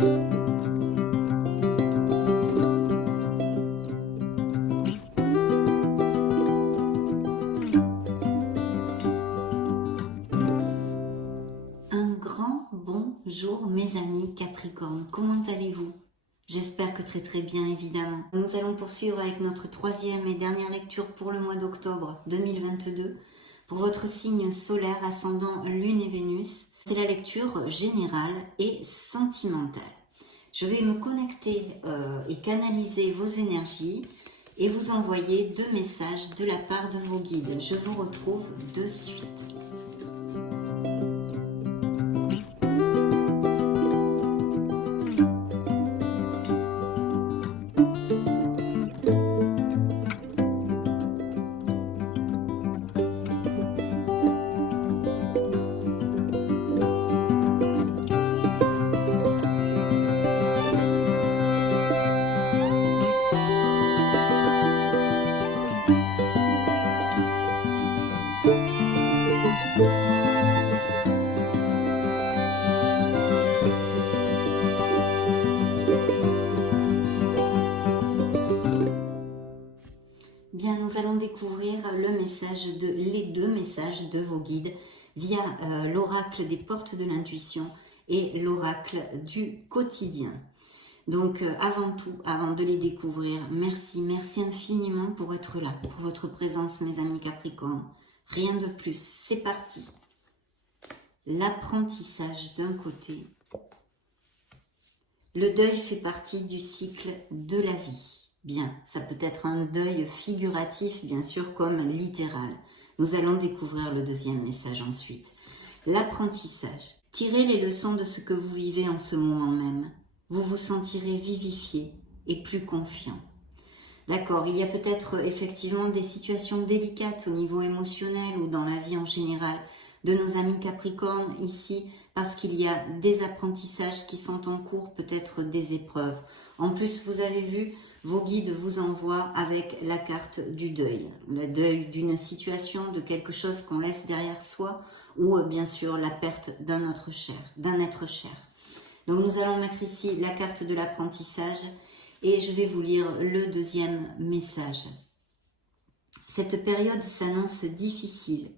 Un grand bonjour mes amis Capricorne, comment allez-vous? J'espère que très bien évidemment. Nous allons poursuivre avec notre troisième et dernière lecture pour le mois d'octobre 2022 pour votre signe solaire ascendant Lune et Vénus. C'est la lecture générale et sentimentale. Je vais me connecter et canaliser vos énergies et vous envoyer 2 messages de la part de vos guides. Je vous retrouve de suite. Bien, nous allons découvrir les 2 messages de vos guides via l'oracle des portes de l'intuition et l'oracle du quotidien. Donc avant tout, avant de les découvrir, merci infiniment pour être là, pour votre présence mes amis Capricorne. Rien de plus, c'est parti. L'apprentissage d'un côté. Le deuil fait partie du cycle de la vie. Bien, ça peut être un deuil figuratif, bien sûr, comme littéral. Nous allons découvrir le deuxième message ensuite. L'apprentissage. Tirez les leçons de ce que vous vivez en ce moment même. Vous vous sentirez vivifié et plus confiant. D'accord, il y a peut-être effectivement des situations délicates au niveau émotionnel ou dans la vie en général de nos amis Capricornes ici, parce qu'il y a des apprentissages qui sont en cours, peut-être des épreuves. En plus, vous avez vu, vos guides vous envoient avec la carte du deuil. Le deuil d'une situation, de quelque chose qu'on laisse derrière soi, ou bien sûr la perte d'un être cher. Donc nous allons mettre ici la carte de l'apprentissage et je vais vous lire le deuxième message. Cette période s'annonce difficile.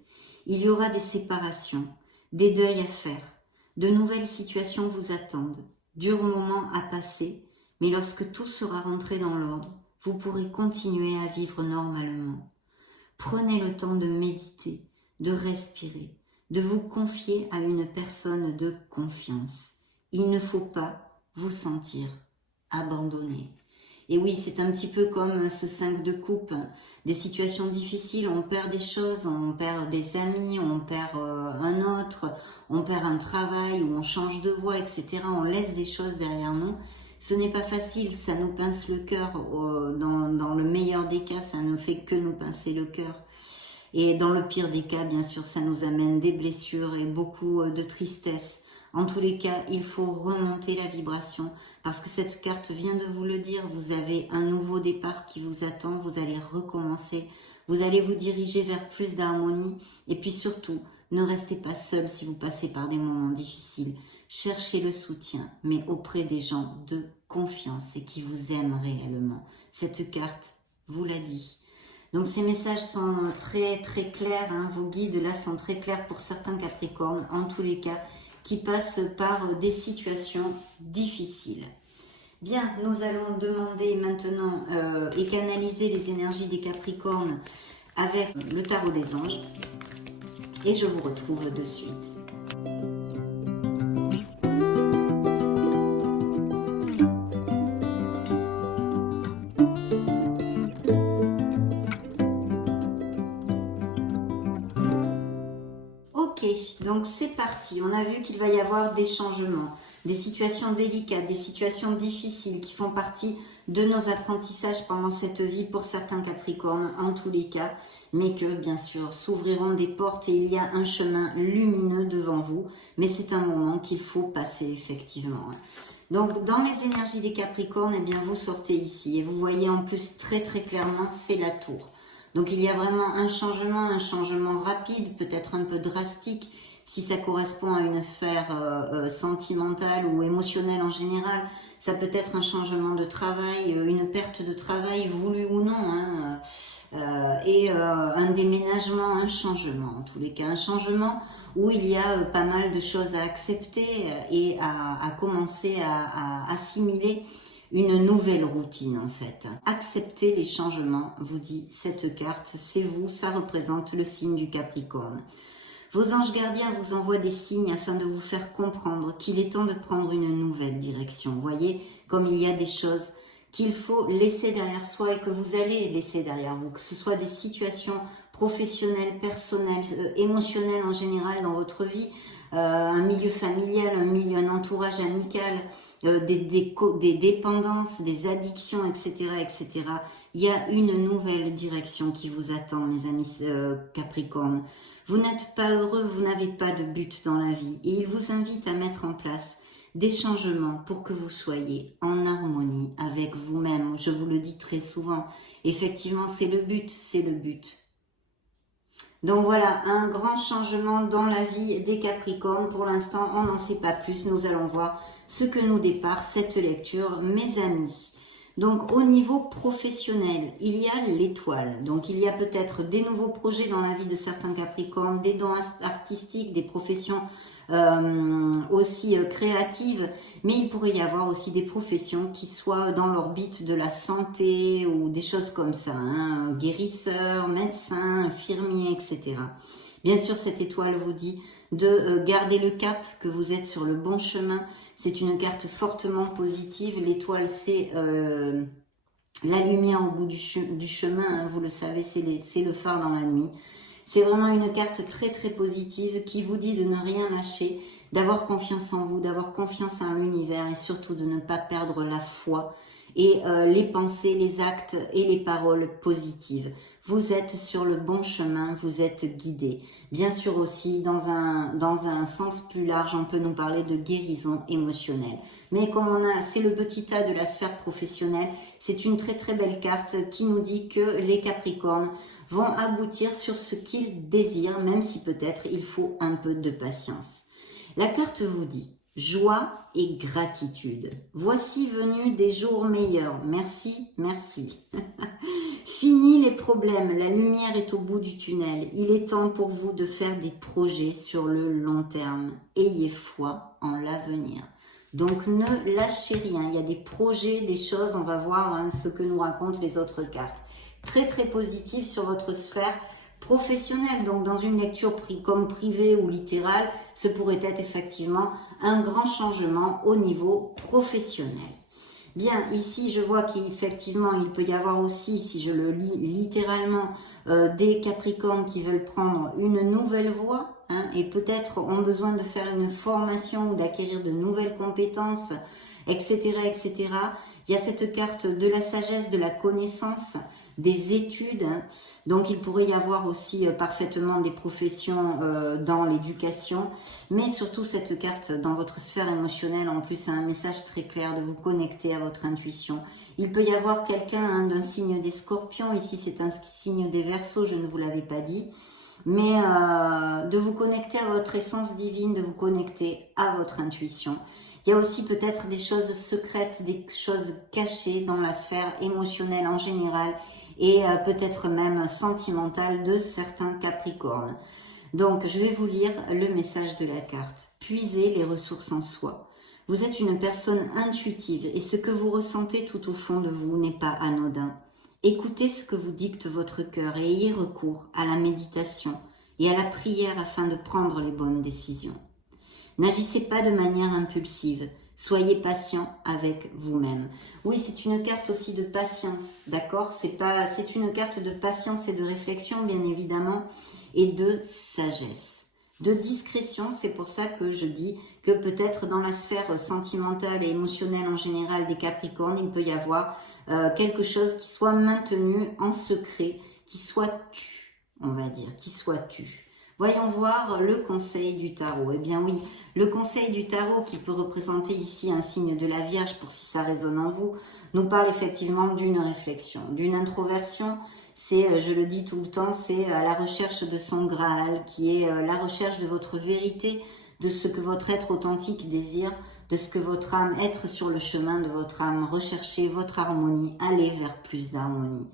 Il y aura des séparations, des deuils à faire. De nouvelles situations vous attendent. Durs moments à passer. Mais lorsque tout sera rentré dans l'ordre, vous pourrez continuer à vivre normalement. Prenez le temps de méditer, de respirer, de vous confier à une personne de confiance. Il ne faut pas vous sentir abandonné. Et oui, c'est un petit peu comme ce 5 de coupe, des situations difficiles, on perd des choses, on perd des amis, on perd un autre, on perd un travail, ou on change de voie, etc. On laisse des choses derrière nous. Ce n'est pas facile, ça nous pince le cœur, dans le meilleur des cas, ça ne fait que nous pincer le cœur. Et dans le pire des cas, bien sûr, ça nous amène des blessures et beaucoup de tristesse. En tous les cas, il faut remonter la vibration, parce que cette carte vient de vous le dire, vous avez un nouveau départ qui vous attend, vous allez recommencer, vous allez vous diriger vers plus d'harmonie, et puis surtout, ne restez pas seul si vous passez par des moments difficiles. Cherchez le soutien, mais auprès des gens de confiance et qui vous aiment réellement. Cette carte vous l'a dit. Donc ces messages sont très clairs, hein. Vos guides là sont très clairs pour certains Capricornes, en tous les cas, qui passent par des situations difficiles. Bien, nous allons demander maintenant et canaliser les énergies des Capricornes avec le tarot des anges. Et je vous retrouve de suite. Ok, donc c'est parti. On a vu qu'il va y avoir des changements, des situations délicates, des situations difficiles qui font partie de nos apprentissages pendant cette vie pour certains Capricornes en tous les cas, mais que bien sûr s'ouvriront des portes et il y a un chemin lumineux devant vous, mais c'est un moment qu'il faut passer effectivement. Donc dans les énergies des Capricornes, eh bien vous sortez ici et vous voyez en plus très clairement c'est la tour. Donc il y a vraiment un changement rapide, peut-être un peu drastique, Si ça correspond à une sphère sentimentale ou émotionnelle en général, ça peut être un changement de travail, une perte de travail voulu ou non, hein, un déménagement, un changement en tous les cas, un changement où il y a pas mal de choses à accepter et à commencer à assimiler une nouvelle routine en fait. Accepter les changements, vous dit cette carte, c'est vous, ça représente le signe du Capricorne. Vos anges gardiens vous envoient des signes afin de vous faire comprendre qu'il est temps de prendre une nouvelle direction. Vous voyez, comme il y a des choses qu'il faut laisser derrière soi et que vous allez laisser derrière vous, que ce soit des situations professionnelles, personnelles, émotionnelles en général dans votre vie, un milieu familial, un entourage amical, des dépendances, des addictions, etc., etc. Il y a une nouvelle direction qui vous attend, mes amis Capricorne. Vous n'êtes pas heureux, vous n'avez pas de but dans la vie et il vous invite à mettre en place des changements pour que vous soyez en harmonie avec vous-même. Je vous le dis très souvent, effectivement c'est le but, c'est le but. Donc voilà, un grand changement dans la vie des Capricornes. Pour l'instant, on n'en sait pas plus. Nous allons voir ce que nous départ cette lecture, mes amis. Donc au niveau professionnel, il y a l'étoile. Donc il y a peut-être des nouveaux projets dans la vie de certains Capricornes, des dons artistiques, des professions aussi créatives, mais il pourrait y avoir aussi des professions qui soient dans l'orbite de la santé ou des choses comme ça, hein, guérisseurs, médecins, infirmiers, etc. Bien sûr, cette étoile vous dit de garder le cap, que vous êtes sur le bon chemin. C'est une carte fortement positive. L'étoile, c'est la lumière au bout du chemin, hein, vous le savez, c'est le phare dans la nuit. C'est vraiment une carte très très positive qui vous dit de ne rien lâcher, d'avoir confiance en vous, d'avoir confiance en l'univers et surtout de ne pas perdre la foi et les pensées, les actes et les paroles positives. Vous êtes sur le bon chemin, vous êtes guidé. Bien sûr aussi, dans un sens plus large, on peut nous parler de guérison émotionnelle. Mais comme c'est le petit A de la sphère professionnelle, c'est une très très belle carte qui nous dit que les Capricornes vont aboutir sur ce qu'ils désirent, même si peut-être il faut un peu de patience. La carte vous dit joie et gratitude. Voici venus des jours meilleurs. Merci, merci. Fini les problèmes, la lumière est au bout du tunnel. Il est temps pour vous de faire des projets sur le long terme. Ayez foi en l'avenir. Donc ne lâchez rien, il y a des projets, des choses, on va voir hein, ce que nous racontent les autres cartes. Très très positif sur votre sphère professionnelle, donc dans une lecture comme privée ou littérale, ce pourrait être effectivement un grand changement au niveau professionnel. Bien, ici je vois qu'effectivement il peut y avoir aussi, si je le lis littéralement, des Capricornes qui veulent prendre une nouvelle voie hein, et peut-être ont besoin de faire une formation ou d'acquérir de nouvelles compétences, etc., etc. Il y a cette carte de la sagesse, de la connaissance, des études, hein. Donc il pourrait y avoir aussi parfaitement des professions dans l'éducation, mais surtout cette carte dans votre sphère émotionnelle, en plus a un message très clair de vous connecter à votre intuition. Il peut y avoir quelqu'un hein, d'un signe des Scorpions, ici c'est un signe des Verseaux, je ne vous l'avais pas dit, mais de vous connecter à votre essence divine, de vous connecter à votre intuition. Il y a aussi peut-être des choses secrètes, des choses cachées dans la sphère émotionnelle en général et peut-être même sentimentale de certains Capricornes. Donc, je vais vous lire le message de la carte. Puisez les ressources en soi. Vous êtes une personne intuitive et ce que vous ressentez tout au fond de vous n'est pas anodin. Écoutez ce que vous dicte votre cœur et ayez recours à la méditation et à la prière afin de prendre les bonnes décisions. N'agissez pas de manière impulsive, soyez patient avec vous-même. Oui, c'est une carte aussi de patience, d'accord? C'est une carte de patience et de réflexion, bien évidemment, et de sagesse. De discrétion, c'est pour ça que je dis que peut-être dans la sphère sentimentale et émotionnelle en général des Capricornes, il peut y avoir quelque chose qui soit maintenu en secret, qui soit tu, on va dire, qui soit tu. Voyons voir le conseil du tarot. Eh bien oui, le conseil du tarot qui peut représenter ici un signe de la Vierge pour si ça résonne en vous, nous parle effectivement d'une réflexion, d'une introversion. c'est, je le dis tout le temps, c'est à la recherche de son Graal, qui est la recherche de votre vérité, de ce que votre être authentique désire, de ce que votre âme, être sur le chemin de votre âme, rechercher votre harmonie, aller vers plus d'harmonie.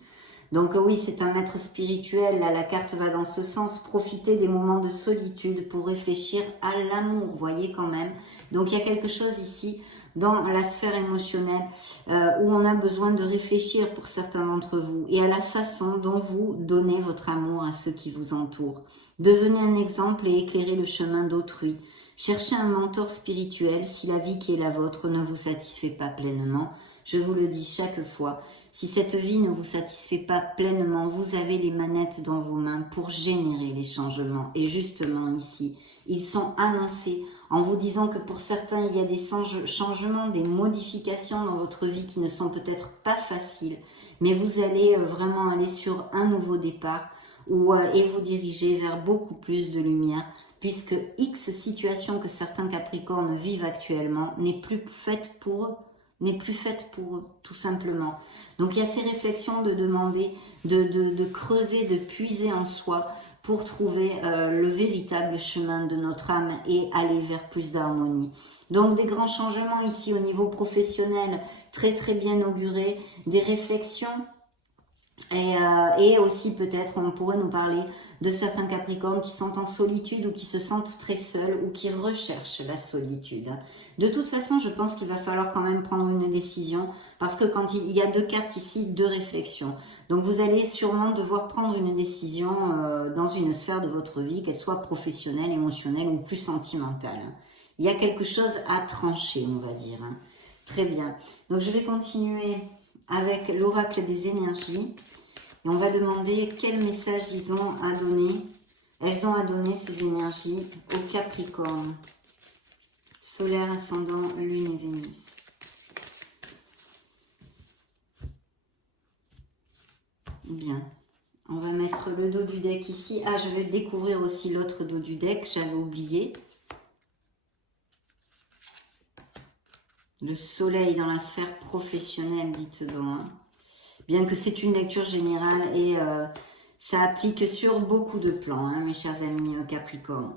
Donc oui, c'est un être spirituel, là la carte va dans ce sens, profiter des moments de solitude pour réfléchir à l'amour, vous voyez quand même. Donc il y a quelque chose ici dans la sphère émotionnelle où on a besoin de réfléchir pour certains d'entre vous et à la façon dont vous donnez votre amour à ceux qui vous entourent. Devenez un exemple et éclairez le chemin d'autrui. Cherchez un mentor spirituel si la vie qui est la vôtre ne vous satisfait pas pleinement. Je vous le dis chaque fois. Si cette vie ne vous satisfait pas pleinement, vous avez les manettes dans vos mains pour générer les changements. Et justement ici, ils sont annoncés en vous disant que pour certains, il y a des changements, des modifications dans votre vie qui ne sont peut-être pas faciles, mais vous allez vraiment aller sur un nouveau départ et vous diriger vers beaucoup plus de lumière, puisque X situation que certains Capricornes vivent actuellement n'est plus faite pour eux, tout simplement. Donc il y a ces réflexions de demander, de creuser, de puiser en soi pour trouver le véritable chemin de notre âme et aller vers plus d'harmonie. Donc des grands changements ici au niveau professionnel, très très bien augurés, des réflexions et aussi peut-être on pourrait nous parler de certains Capricornes qui sont en solitude ou qui se sentent très seuls ou qui recherchent la solitude. De toute façon, je pense qu'il va falloir quand même prendre une décision parce que quand il y a deux cartes ici, deux réflexions. Donc vous allez sûrement devoir prendre une décision dans une sphère de votre vie, qu'elle soit professionnelle, émotionnelle ou plus sentimentale. Il y a quelque chose à trancher, on va dire. Très bien. Donc je vais continuer avec l'oracle des énergies. Et on va demander quel message elles ont à donner ces énergies au Capricorne. Solaire, ascendant, lune et Vénus. Bien. On va mettre le dos du deck ici. Ah, je vais découvrir aussi l'autre dos du deck, j'avais oublié. Le soleil dans la sphère professionnelle, dites-donc. Bien que c'est une lecture générale et ça applique sur beaucoup de plans, hein, mes chers amis Capricorne.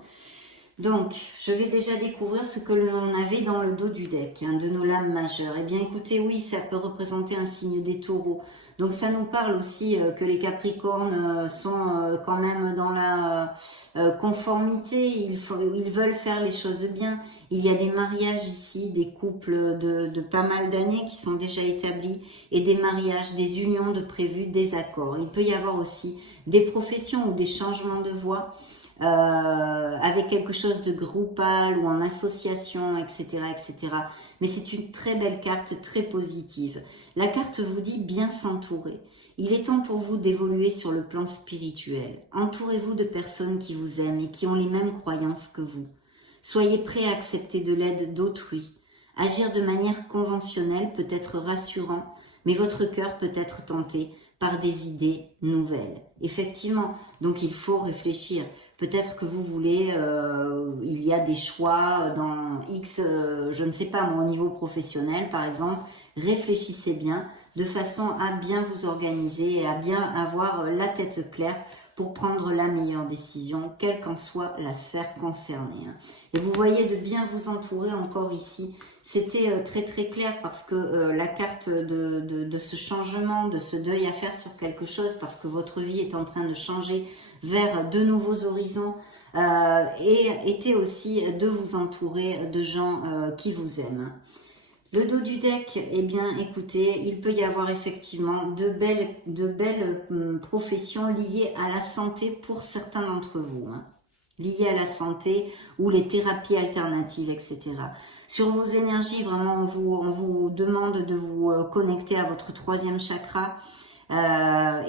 Donc, je vais déjà découvrir ce que l'on avait dans le dos du deck, hein, de nos lames majeures. Eh bien, écoutez, oui, ça peut représenter un signe des taureaux. Donc, ça nous parle aussi que les Capricornes sont quand même dans la conformité. Ils veulent faire les choses bien. Il y a des mariages ici, des couples de pas mal d'années qui sont déjà établis et des mariages, des unions de prévus, des accords. Il peut y avoir aussi des professions ou des changements de voie. Avec quelque chose de groupal ou en association, etc., etc. Mais c'est une très belle carte, très positive. La carte vous dit bien s'entourer. Il est temps pour vous d'évoluer sur le plan spirituel. Entourez-vous de personnes qui vous aiment et qui ont les mêmes croyances que vous. Soyez prêts à accepter de l'aide d'autrui. Agir de manière conventionnelle peut être rassurant, mais votre cœur peut être tenté par des idées nouvelles. Effectivement, donc il faut réfléchir. Peut-être que vous voulez, il y a des choix dans X, je ne sais pas, moi, au niveau professionnel, par exemple, réfléchissez bien de façon à bien vous organiser et à bien avoir la tête claire pour prendre la meilleure décision, quelle qu'en soit la sphère concernée. Et vous voyez de bien vous entourer encore ici. C'était très très clair parce que la carte de ce changement, de ce deuil à faire sur quelque chose, parce que votre vie est en train de changer vers de nouveaux horizons, et était aussi de vous entourer de gens qui vous aiment. Le dos du deck, eh bien, écoutez, il peut y avoir effectivement de belles professions liées à la santé pour certains d'entre vous, hein, liées à la santé ou les thérapies alternatives, etc. Sur vos énergies, vraiment, on vous demande de vous connecter à votre troisième chakra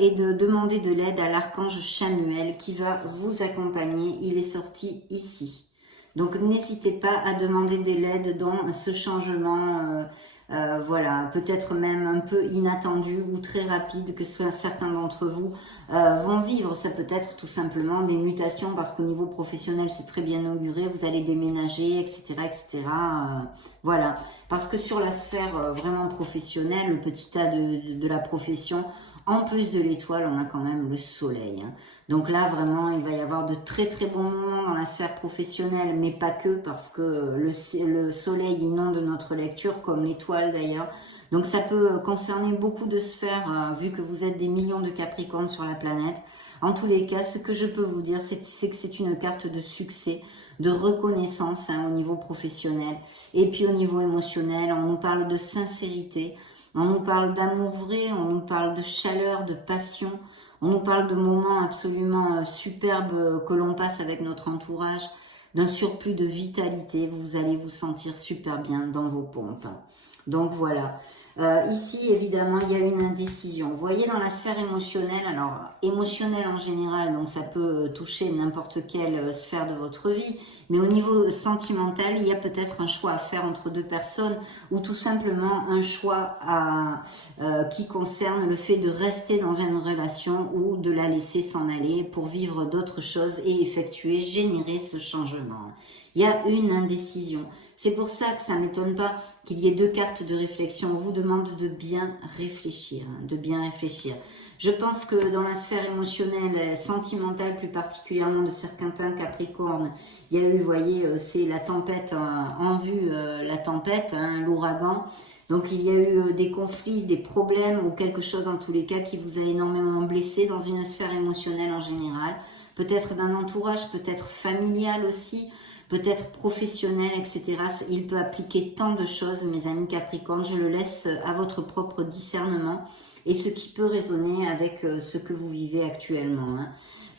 et de demander de l'aide à l'archange Chamuel qui va vous accompagner. Il est sorti ici. Donc n'hésitez pas à demander de l'aide dans ce changement, voilà, peut-être même un peu inattendu ou très rapide que certains d'entre vous vont vivre. Ça peut être tout simplement des mutations parce qu'au niveau professionnel c'est très bien auguré, vous allez déménager, etc. etc. Voilà, parce que sur la sphère vraiment professionnelle, le petit tas de la profession, En plus de l'étoile, on a quand même le soleil. Hein. Donc là, vraiment, il va y avoir de très très bons moments dans la sphère professionnelle, mais pas que, parce que le soleil inonde notre lecture, comme l'étoile d'ailleurs. Donc ça peut concerner beaucoup de sphères, vu que vous êtes des millions de Capricornes sur la planète. En tous les cas, ce que je peux vous dire, c'est que c'est une carte de succès, de reconnaissance au niveau professionnel. Et puis au niveau émotionnel, on nous parle de sincérité, on nous parle d'amour vrai, on nous parle de chaleur, de passion, on nous parle de moments absolument superbes que l'on passe avec notre entourage, d'un surplus de vitalité. Vous allez vous sentir super bien dans vos pompes. Donc voilà. Ici, évidemment, il y a une indécision. Vous voyez, dans la sphère émotionnelle, alors émotionnelle en général, donc ça peut toucher n'importe quelle sphère de votre vie, mais au niveau sentimental, il y a peut-être un choix à faire entre deux personnes ou tout simplement un choix qui concerne le fait de rester dans une relation ou de la laisser s'en aller pour vivre d'autres choses et effectuer, générer ce changement. Il y a une indécision. C'est pour ça que ça ne m'étonne pas qu'il y ait deux cartes de réflexion. On vous demande de bien réfléchir, de bien réfléchir. Je pense que dans la sphère émotionnelle, sentimentale plus particulièrement de certains Capricornes, il y a eu, vous voyez, c'est la tempête en vue, la tempête, hein, l'ouragan. Donc il y a eu des conflits, des problèmes ou quelque chose en tous les cas qui vous a énormément blessé dans une sphère émotionnelle en général. Peut-être d'un entourage, peut-être familial aussi. Peut-être professionnel, etc. Il peut appliquer tant de choses, mes amis Capricorne. Je le laisse à votre propre discernement et ce qui peut résonner avec ce que vous vivez actuellement. Hein.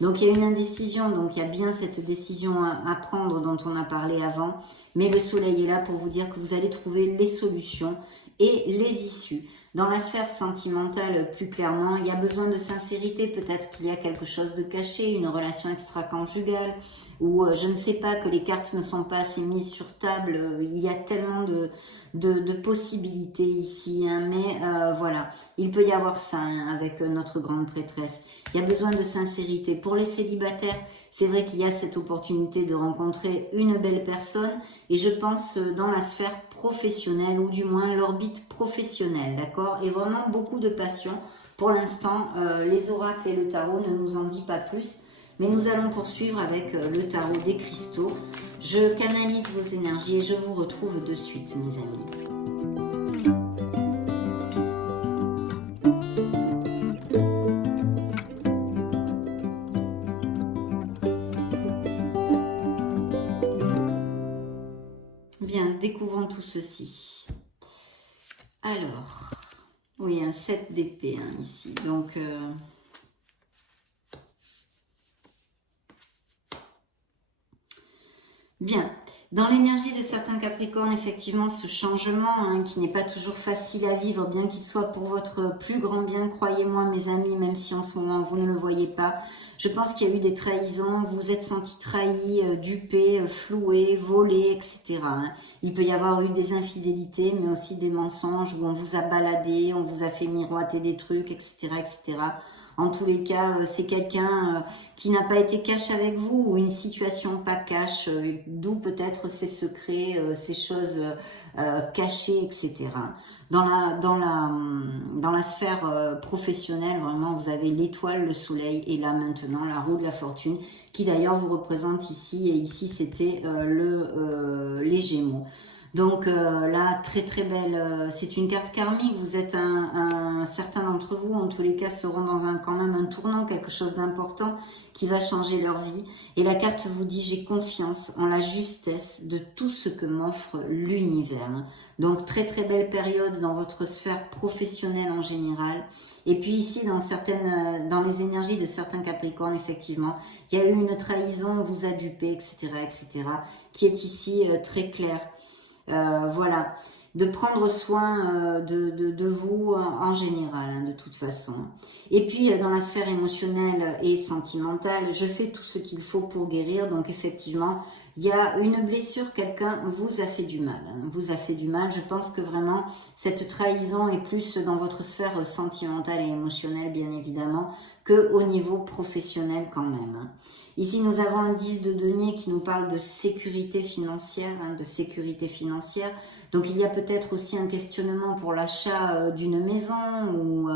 Donc il y a une indécision, donc il y a bien cette décision à prendre dont on a parlé avant. Mais le soleil est là pour vous dire que vous allez trouver les solutions et les issues. Dans la sphère sentimentale, plus clairement, il y a besoin de sincérité. Peut-être qu'il y a quelque chose de caché, une relation extra-conjugale, ou je ne sais pas, que les cartes ne sont pas assez mises sur table. Il y a tellement de possibilités ici, hein, mais voilà, il peut y avoir ça hein, avec notre grande prêtresse. Il y a besoin de sincérité. Pour les célibataires, c'est vrai qu'il y a cette opportunité de rencontrer une belle personne, et je pense dans la sphère professionnelle, ou du moins l'orbite professionnelle, d'accord? Et vraiment beaucoup de passion. Pour l'instant, les oracles et le tarot ne nous en disent pas plus, mais nous allons poursuivre avec le tarot des cristaux. Je canalise vos énergies et je vous retrouve de suite, mes amis. Bien, découvrons tout ceci. Alors, oui, un 7 d'épée hein, ici. Donc, bien. Dans l'énergie de certains Capricornes, effectivement, ce changement hein, qui n'est pas toujours facile à vivre, bien qu'il soit pour votre plus grand bien, croyez-moi mes amis, même si en ce moment vous ne le voyez pas, je pense qu'il y a eu des trahisons, vous vous êtes senti trahi, dupé, floué, volé, etc. Hein. Il peut y avoir eu des infidélités, mais aussi des mensonges où on vous a baladé, on vous a fait miroiter des trucs, etc., etc. En tous les cas, c'est quelqu'un qui n'a pas été cash avec vous, ou une situation pas cash, d'où peut-être ces secrets, ces choses cachées, etc. Dans la sphère professionnelle, vraiment, vous avez l'étoile, le soleil, et là maintenant, la roue de la fortune, qui d'ailleurs vous représente ici, et ici c'était les Gémeaux. Donc là, très très belle, c'est une carte karmique, vous êtes certains d'entre vous, en tous les cas, seront dans quand même un tournant, quelque chose d'important qui va changer leur vie. Et la carte vous dit, j'ai confiance en la justesse de tout ce que m'offre l'univers. Donc très très belle période dans votre sphère professionnelle en général. Et puis ici, dans les énergies de certains Capricornes, effectivement, il y a eu une trahison, on vous a dupé, etc., etc., qui est ici très claire. Voilà, de prendre soin de vous en général, hein, de toute façon. Et puis, dans la sphère émotionnelle et sentimentale, je fais tout ce qu'il faut pour guérir. Donc, effectivement, il y a une blessure, quelqu'un vous a fait du mal. Hein, vous a fait du mal. Je pense que vraiment, cette trahison est plus dans votre sphère sentimentale et émotionnelle, bien évidemment, qu'au niveau professionnel quand même. Hein. Ici, nous avons le 10 de denier qui nous parle de sécurité financière, hein, Donc il y a peut-être aussi un questionnement pour l'achat d'une maison ou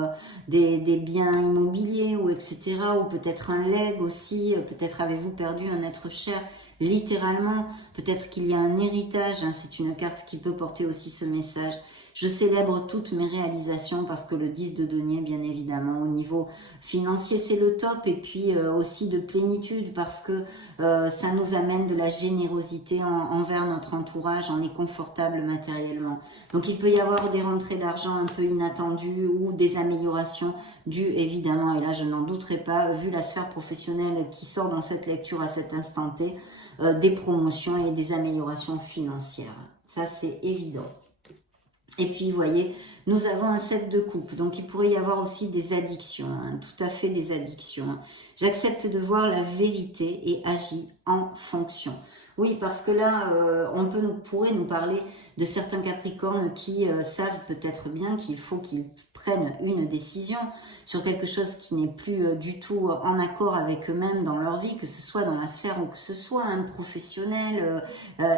des biens immobiliers ou etc. Ou peut-être un legs aussi, peut-être avez-vous perdu un être cher littéralement, peut-être qu'il y a un héritage, hein, c'est une carte qui peut porter aussi ce message. Je célèbre toutes mes réalisations parce que le 10 de denier, bien évidemment, au niveau financier, c'est le top. Et puis aussi de plénitude parce que ça nous amène de la générosité envers notre entourage. On est confortable matériellement. Donc il peut y avoir des rentrées d'argent un peu inattendues ou des améliorations dues évidemment, et là je n'en douterai pas, vu la sphère professionnelle qui sort dans cette lecture à cet instant T, des promotions et des améliorations financières. Ça c'est évident. Et puis, vous voyez, nous avons un 7 de coupe. Donc, il pourrait y avoir aussi des addictions, hein, tout à fait des addictions. J'accepte de voir la vérité et agis en fonction. Oui, parce que là, pourrait nous parler de certains Capricornes qui savent peut-être bien qu'il faut qu'ils prennent une décision sur quelque chose qui n'est plus du tout en accord avec eux-mêmes dans leur vie, que ce soit dans la sphère ou que ce soit un professionnel,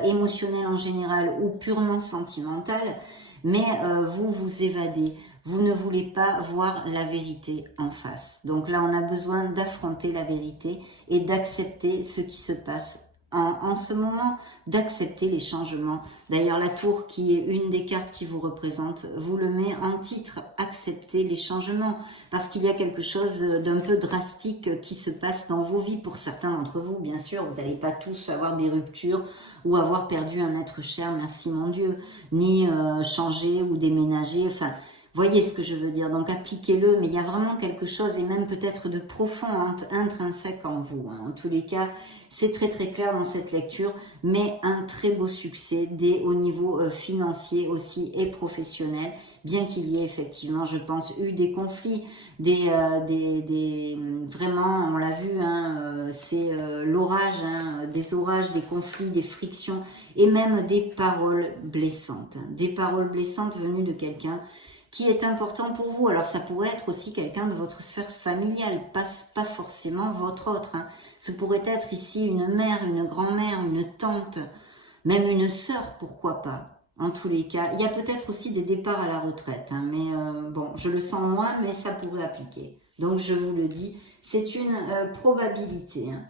émotionnel en général ou purement sentimental. Mais vous vous évadez, vous ne voulez pas voir la vérité en face. Donc là, on a besoin d'affronter la vérité et d'accepter ce qui se passe en ce moment, d'accepter les changements. D'ailleurs, la tour, qui est une des cartes qui vous représente, vous le met en titre, accepter les changements, parce qu'il y a quelque chose d'un peu drastique qui se passe dans vos vies. Pour certains d'entre vous, bien sûr, vous n'allez pas tous avoir des ruptures ou avoir perdu un être cher, merci mon Dieu, ni changer ou déménager, enfin, voyez ce que je veux dire. Donc appliquez-le, mais il y a vraiment quelque chose, et même peut-être de profond, intrinsèque en vous, hein. En tous les cas, c'est très très clair dans cette lecture, mais un très beau succès au niveau financier aussi et professionnel, bien qu'il y ait effectivement, je pense, eu des conflits, vraiment, on l'a vu, hein, c'est l'orage, hein, des orages, des conflits, des frictions, et même des paroles blessantes. Des paroles blessantes venues de quelqu'un qui est important pour vous. Alors ça pourrait être aussi quelqu'un de votre sphère familiale, pas forcément votre autre, hein. Ce pourrait être ici une mère, une grand-mère, une tante, même une sœur, pourquoi pas. En tous les cas, il y a peut-être aussi des départs à la retraite, hein, mais bon, je le sens moins, mais ça pourrait appliquer. Donc je vous le dis, c'est une probabilité, hein.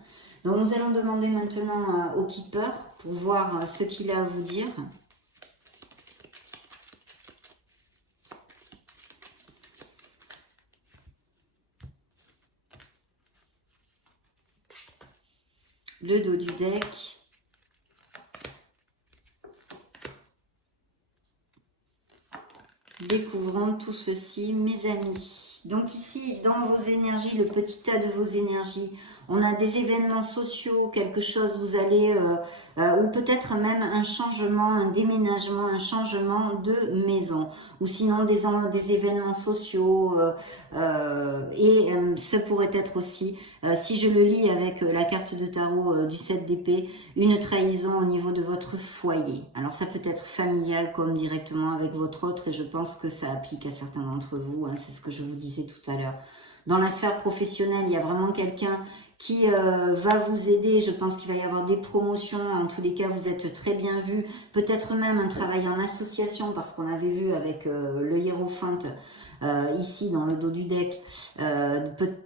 Donc nous allons demander maintenant au keeper pour voir ce qu'il a à vous dire. Le dos du deck. Découvrons tout ceci, mes amis. Donc ici, dans vos énergies, le petit tas de vos énergies, on a des événements sociaux, quelque chose, vous allez, ou peut-être même un changement, un déménagement, un changement de maison, ou sinon des événements sociaux, ça pourrait être aussi, si je le lis avec la carte de tarot du 7 d'épée, une trahison au niveau de votre foyer. Alors ça peut être familial comme directement avec votre autre, et je pense que ça applique à certains d'entre vous, hein, c'est ce que je vous disais tout à l'heure. Dans la sphère professionnelle, il y a vraiment quelqu'un qui va vous aider. Je pense qu'il va y avoir des promotions. En tous les cas, vous êtes très bien vu. Peut-être même un travail en association, parce qu'on avait vu avec le hiérophante, ici dans le dos du deck,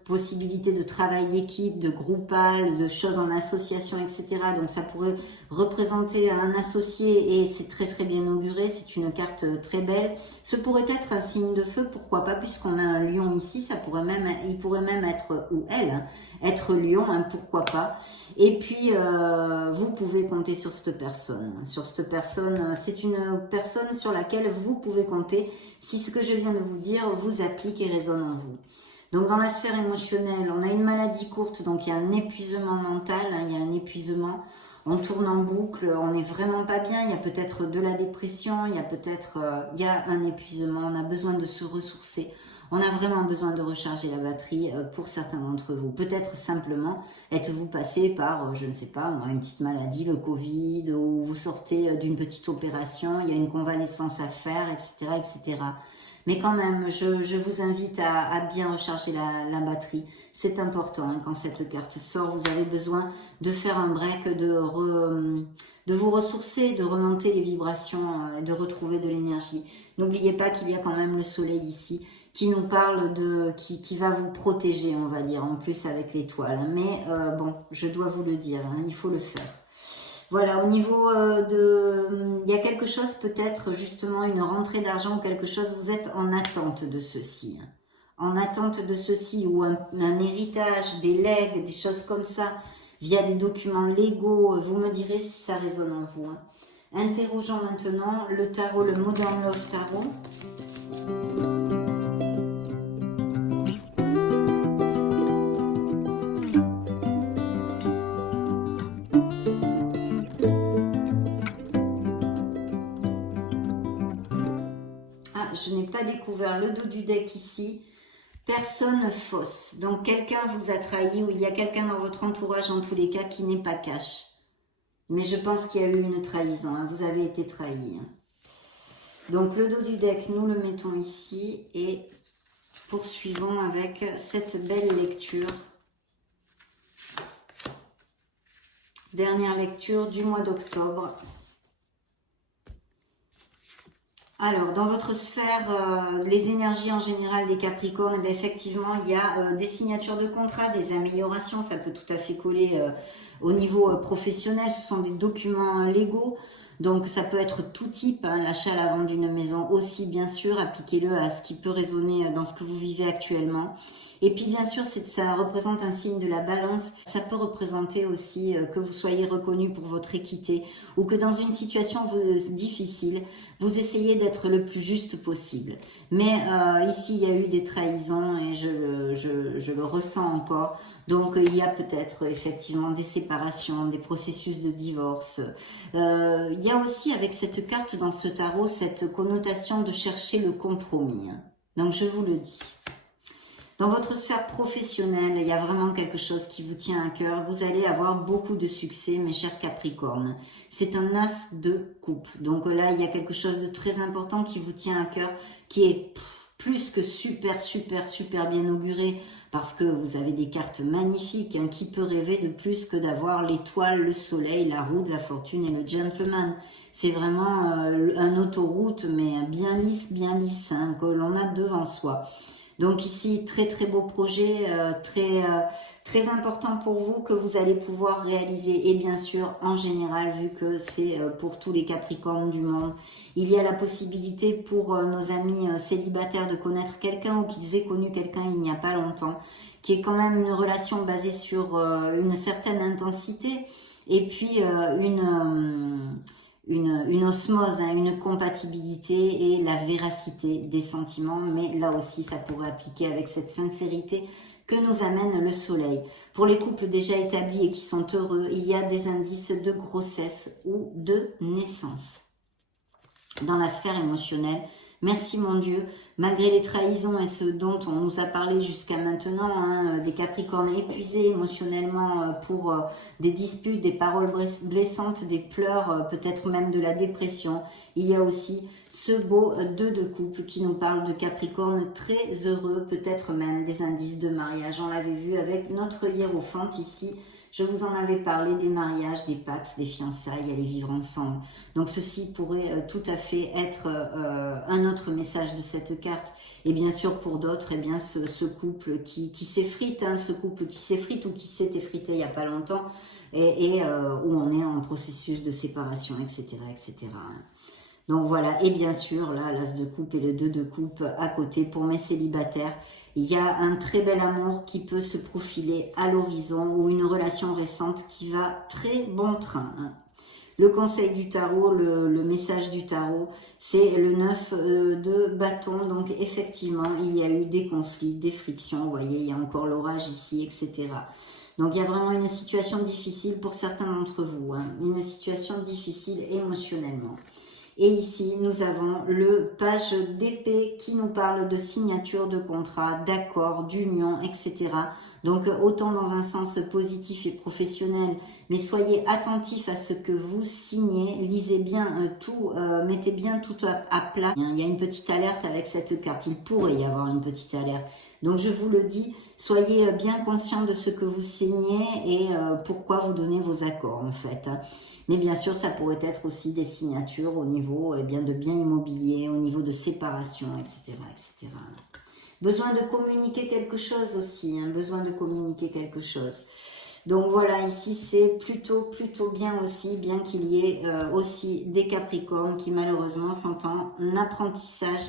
possibilité de travail d'équipe, de groupal, de choses en association, etc. Donc ça pourrait représenter un associé, et c'est très très bien auguré, c'est une carte très belle. Ce pourrait être un signe de feu, pourquoi pas, puisqu'on a un lion ici, il pourrait même être, ou elle, hein, être lion, hein, pourquoi pas. Et puis vous pouvez compter sur cette personne. C'est une personne sur laquelle vous pouvez compter si ce que je viens de vous dire vous applique et résonne en vous. Donc dans la sphère émotionnelle, on a une maladie courte, donc il y a un épuisement mental, hein, il y a un épuisement, on tourne en boucle, on n'est vraiment pas bien, il y a peut-être de la dépression, il y a un épuisement, on a besoin de se ressourcer. On a vraiment besoin de recharger la batterie pour certains d'entre vous. Peut-être simplement êtes-vous passé par, je ne sais pas, une petite maladie, le Covid, ou vous sortez d'une petite opération, il y a une convalescence à faire, etc., etc. Mais quand même, je vous invite à bien recharger la batterie. C'est important, hein, quand cette carte sort, vous avez besoin de faire un break, de vous ressourcer, de remonter les vibrations, de retrouver de l'énergie. N'oubliez pas qu'il y a quand même le soleil ici qui nous parle qui va vous protéger, on va dire, en plus avec l'étoile. Mais bon, je dois vous le dire, hein, il faut le faire. Voilà, au niveau il y a quelque chose, peut-être justement une rentrée d'argent ou quelque chose, vous êtes en attente de ceci. Hein. En attente de ceci, ou un héritage, des legs, des choses comme ça, via des documents légaux, vous me direz si ça résonne en vous. Hein. Interrogeons maintenant le tarot, le Modern Love Tarot. Je n'ai pas découvert le dos du deck ici. Personne fausse. Donc quelqu'un vous a trahi ou il y a quelqu'un dans votre entourage en tous les cas qui n'est pas cash. Mais je pense qu'il y a eu une trahison. Hein. Vous avez été trahi. Hein. Donc le dos du deck, nous le mettons ici et poursuivons avec cette belle lecture. Dernière lecture du mois d'octobre. Alors, dans votre sphère, les énergies en général des Capricornes, eh effectivement, il y a des signatures de contrats, des améliorations, ça peut tout à fait coller au niveau professionnel, ce sont des documents légaux, donc ça peut être tout type, hein, l'achat, la vente d'une maison aussi, bien sûr, appliquez-le à ce qui peut résonner dans ce que vous vivez actuellement. Et puis bien sûr, ça représente un signe de la balance. Ça peut représenter aussi que vous soyez reconnu pour votre équité ou que dans une situation difficile, vous essayez d'être le plus juste possible. Mais ici, il y a eu des trahisons et je le ressens encore. Donc, il y a peut-être effectivement des séparations, des processus de divorce. Il y a aussi avec cette carte dans ce tarot, cette connotation de chercher le compromis. Donc, je vous le dis. Dans votre sphère professionnelle, il y a vraiment quelque chose qui vous tient à cœur. Vous allez avoir beaucoup de succès, mes chers Capricornes. C'est un as de coupe. Donc là, il y a quelque chose de très important qui vous tient à cœur, qui est plus que super bien auguré, parce que vous avez des cartes magnifiques. Hein, qui peut rêver de plus que d'avoir l'étoile, le soleil, la roue de la fortune et le gentleman? C'est vraiment un autoroute, mais bien lisse, hein, que l'on a devant soi. Donc ici, très beau projet, très important pour vous que vous allez pouvoir réaliser. Et bien sûr, en général, vu que c'est pour tous les Capricornes du monde, il y a la possibilité pour nos amis célibataires de connaître quelqu'un ou qu'ils aient connu quelqu'un il n'y a pas longtemps, qui est quand même une relation basée sur une certaine intensité et puis une osmose, hein, une compatibilité et la véracité des sentiments, mais là aussi ça pourrait appliquer avec cette sincérité que nous amène le soleil. Pour les couples déjà établis et qui sont heureux, il y a des indices de grossesse ou de naissance. Dans la sphère émotionnelle, merci mon Dieu, malgré les trahisons et ce dont on nous a parlé jusqu'à maintenant, hein, des Capricornes épuisés émotionnellement pour des disputes, des paroles blessantes, des pleurs, peut-être même de la dépression. Il y a aussi ce beau 2 de coupe qui nous parle de Capricorne très heureux, peut-être même des indices de mariage. On l'avait vu avec notre hiérophante ici. Je vous en avais parlé des mariages, des pactes, des fiançailles, aller vivre ensemble. Donc ceci pourrait tout à fait être un autre message de cette carte. Et bien sûr pour d'autres, eh bien ce couple qui s'effrite, hein, ce couple qui s'effrite ou qui s'est effrité il n'y a pas longtemps et où on est en processus de séparation, etc. etc. Donc voilà, et bien sûr, là, l'as de coupe et le 2 de coupe à côté pour mes célibataires. Il y a un très bel amour qui peut se profiler à l'horizon ou une relation récente qui va très bon train. Hein. Le conseil du tarot, le message du tarot, c'est le 9 de bâton. Donc effectivement, il y a eu des conflits, des frictions. Vous voyez, il y a encore l'orage ici, etc. Donc il y a vraiment une situation difficile pour certains d'entre vous. Hein. Une situation difficile émotionnellement. Et ici, nous avons le page d'épée qui nous parle de signature de contrat, d'accord, d'union, etc. Donc autant dans un sens positif et professionnel, mais soyez attentifs à ce que vous signez, lisez bien tout, mettez bien tout à plat. Il y a une petite alerte avec cette carte, il pourrait y avoir une petite alerte. Donc je vous le dis, soyez bien conscients de ce que vous signez et pourquoi vous donnez vos accords en fait. Mais bien sûr, ça pourrait être aussi des signatures au niveau de biens immobiliers, au niveau de séparation, etc., etc. Besoin de communiquer quelque chose aussi, hein, besoin de communiquer quelque chose. Donc voilà, ici c'est plutôt bien aussi, bien qu'il y ait aussi des Capricornes qui malheureusement sont en apprentissage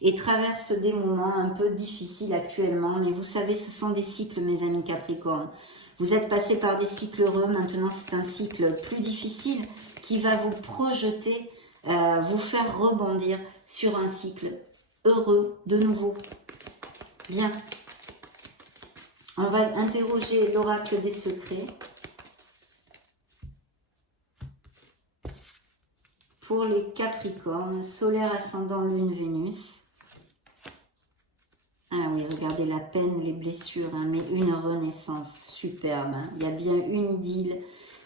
et traversent des moments un peu difficiles actuellement. Mais vous savez, ce sont des cycles, mes amis Capricornes. Vous êtes passé par des cycles heureux, maintenant c'est un cycle plus difficile qui va vous projeter, vous faire rebondir sur un cycle heureux de nouveau. Bien. On va interroger l'oracle des secrets pour les Capricornes, solaire, ascendant, lune, Vénus. Ah oui, regardez la peine, les blessures, hein, mais une renaissance superbe. Hein. Il y a bien une idylle,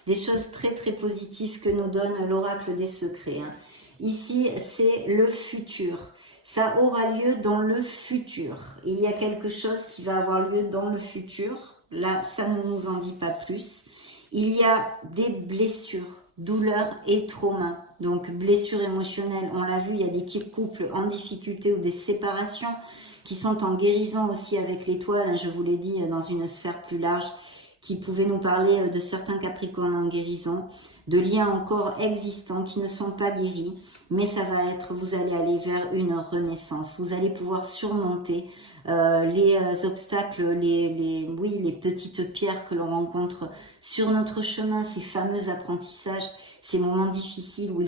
des choses très très positives que nous donne l'oracle des secrets. Hein. Ici, c'est le futur. Ça aura lieu dans le futur. Il y a quelque chose qui va avoir lieu dans le futur. Là, ça ne nous en dit pas plus. Il y a des blessures, douleurs et traumas. Donc, blessures émotionnelles, on l'a vu, il y a des couples en difficulté ou des séparations qui sont en guérison aussi avec l'étoile. Hein, je vous l'ai dit, dans une sphère plus large, qui pouvait nous parler de certains Capricornes en guérison, de liens encore existants qui ne sont pas guéris, mais ça va être, vous allez aller vers une renaissance, vous allez pouvoir surmonter les obstacles, les petites pierres que l'on rencontre sur notre chemin, ces fameux apprentissages, ces moments difficiles où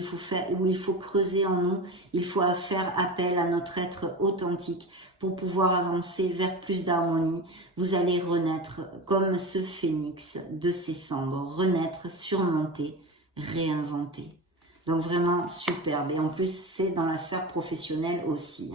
il faut creuser en nous, il faut faire appel à notre être authentique pour pouvoir avancer vers plus d'harmonie. Vous allez renaître comme ce phénix de ses cendres, renaître, surmonter, réinventer. Donc vraiment superbe. Et en plus, c'est dans la sphère professionnelle aussi.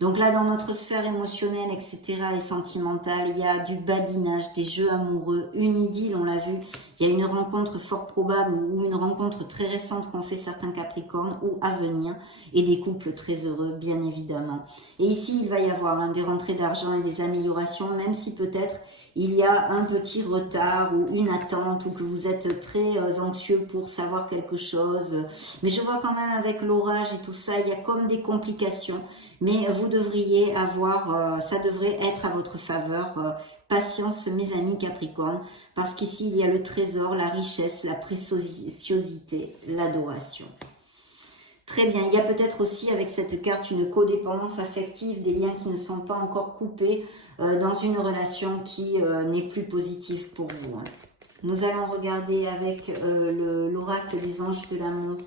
Donc là, dans notre sphère émotionnelle, etc. et sentimentale, il y a du badinage, des jeux amoureux, une idylle, on l'a vu. Il y a une rencontre fort probable ou une rencontre très récente qu'ont fait certains Capricornes ou à venir. Et des couples très heureux, bien évidemment. Et ici, il va y avoir des rentrées d'argent et des améliorations, même si peut-être il y a un petit retard ou une attente ou que vous êtes très anxieux pour savoir quelque chose. Mais je vois quand même avec l'orage et tout ça, il y a comme des complications. Mais vous devriez avoir, ça devrait être à votre faveur. Patience, mes amis Capricorne, parce qu'ici, il y a le trésor, la richesse, la préciosité, l'adoration. Très bien, il y a peut-être aussi avec cette carte une codépendance affective, des liens qui ne sont pas encore coupés dans une relation qui n'est plus positive pour vous. Nous allons regarder avec l'oracle des anges de l'amour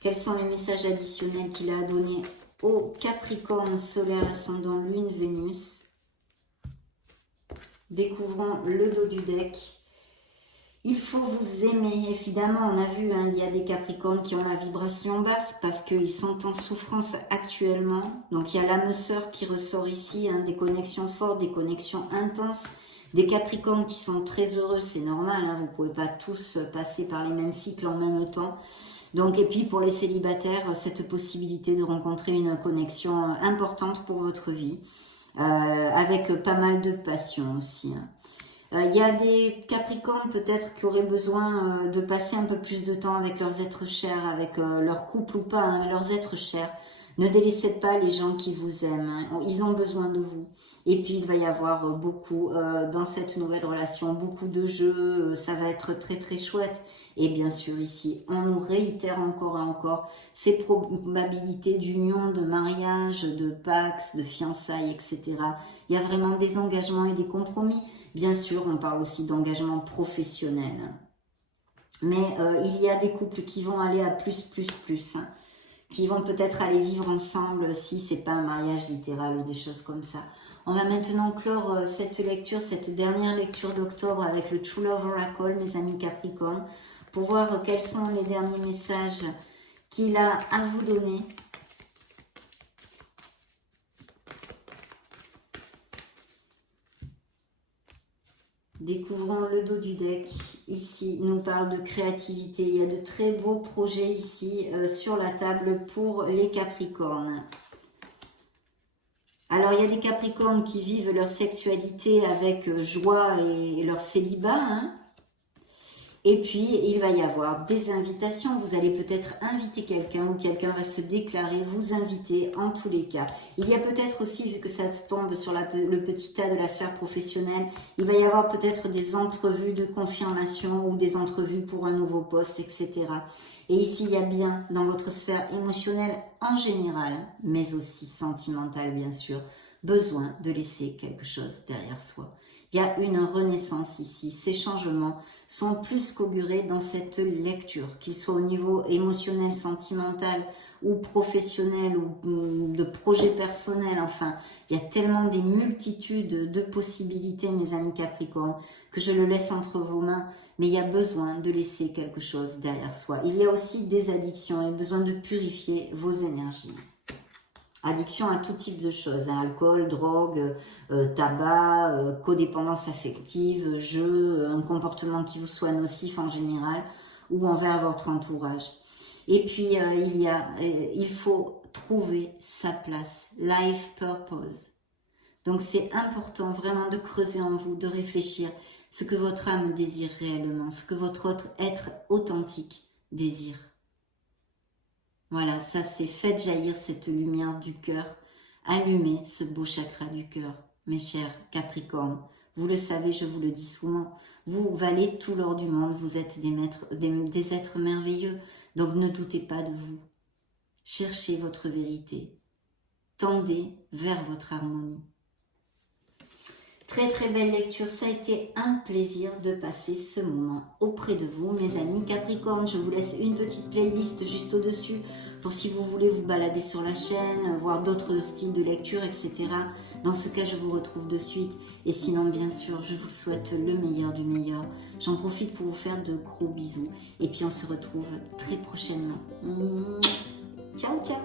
quels sont les messages additionnels qu'il a donnés au Capricorne solaire ascendant lune Vénus. Découvrons le dos du deck. Il faut vous aimer, évidemment, on a vu, il y a des Capricornes qui ont la vibration basse parce qu'ils sont en souffrance actuellement. Donc il y a l'âme sœur qui ressort ici, des connexions fortes, des connexions intenses. Des Capricornes qui sont très heureux, c'est normal, vous ne pouvez pas tous passer par les mêmes cycles en même temps. Donc, et puis pour les célibataires, cette possibilité de rencontrer une connexion importante pour votre vie, avec pas mal de passion aussi. Il y a des Capricornes peut-être qui auraient besoin de passer un peu plus de temps avec leurs êtres chers, avec leur couple ou pas, leurs êtres chers. Ne délaissez pas les gens qui vous aiment, ils ont besoin de vous. Et puis il va y avoir beaucoup dans cette nouvelle relation, beaucoup de jeux, ça va être très très chouette. Et bien sûr ici, on nous réitère encore et encore ces probabilités d'union, de mariage, de pax, de fiançailles, etc. Il y a vraiment des engagements et des compromis. Bien sûr, on parle aussi d'engagement professionnel. Mais il y a des couples qui vont aller à plus, qui vont peut-être aller vivre ensemble si c'est pas un mariage littéral ou des choses comme ça. On va maintenant clore cette lecture, cette dernière lecture d'octobre avec le True Love Oracle, mes amis Capricorne, pour voir quels sont les derniers messages qu'il a à vous donner. Découvrons le dos du deck. Ici, nous parle de créativité. Il y a de très beaux projets ici sur la table pour les Capricornes. Alors, il y a des Capricornes qui vivent leur sexualité avec joie et leur célibat, hein. Et puis, il va y avoir des invitations. Vous allez peut-être inviter quelqu'un ou quelqu'un va se déclarer, vous inviter en tous les cas. Il y a peut-être aussi, vu que ça tombe sur le petit tas de la sphère professionnelle, il va y avoir peut-être des entrevues de confirmation ou des entrevues pour un nouveau poste, etc. Et ici, il y a bien dans votre sphère émotionnelle en général, mais aussi sentimentale bien sûr, besoin de laisser quelque chose derrière soi. Il y a une renaissance ici. Ces changements sont plus qu'augurés dans cette lecture, qu'ils soient au niveau émotionnel, sentimental ou professionnel ou de projet personnel. Enfin, il y a tellement des multitudes de possibilités, mes amis Capricornes, que je le laisse entre vos mains. Mais il y a besoin de laisser quelque chose derrière soi. Il y a aussi des addictions et besoin de purifier vos énergies. Addiction à tout type de choses, hein, alcool, drogue, tabac, codépendance affective, jeu, un comportement qui vous soit nocif en général ou envers votre entourage. Et puis, il faut trouver sa place, life purpose. Donc, c'est important vraiment de creuser en vous, de réfléchir ce que votre âme désire réellement, ce que votre être authentique désire. Voilà, ça c'est faites jaillir cette lumière du cœur, allumez ce beau chakra du cœur, mes chers Capricornes. Vous le savez, je vous le dis souvent, vous valez tout l'or du monde, vous êtes des êtres merveilleux, donc ne doutez pas de vous. Cherchez votre vérité, tendez vers votre harmonie. Très très belle lecture, ça a été un plaisir de passer ce moment auprès de vous, mes amis Capricorne. Je vous laisse une petite playlist juste au-dessus pour si vous voulez vous balader sur la chaîne, voir d'autres styles de lecture, etc. Dans ce cas, je vous retrouve de suite. Et sinon, bien sûr, je vous souhaite le meilleur du meilleur. J'en profite pour vous faire de gros bisous. Et puis, on se retrouve très prochainement. Ciao, ciao!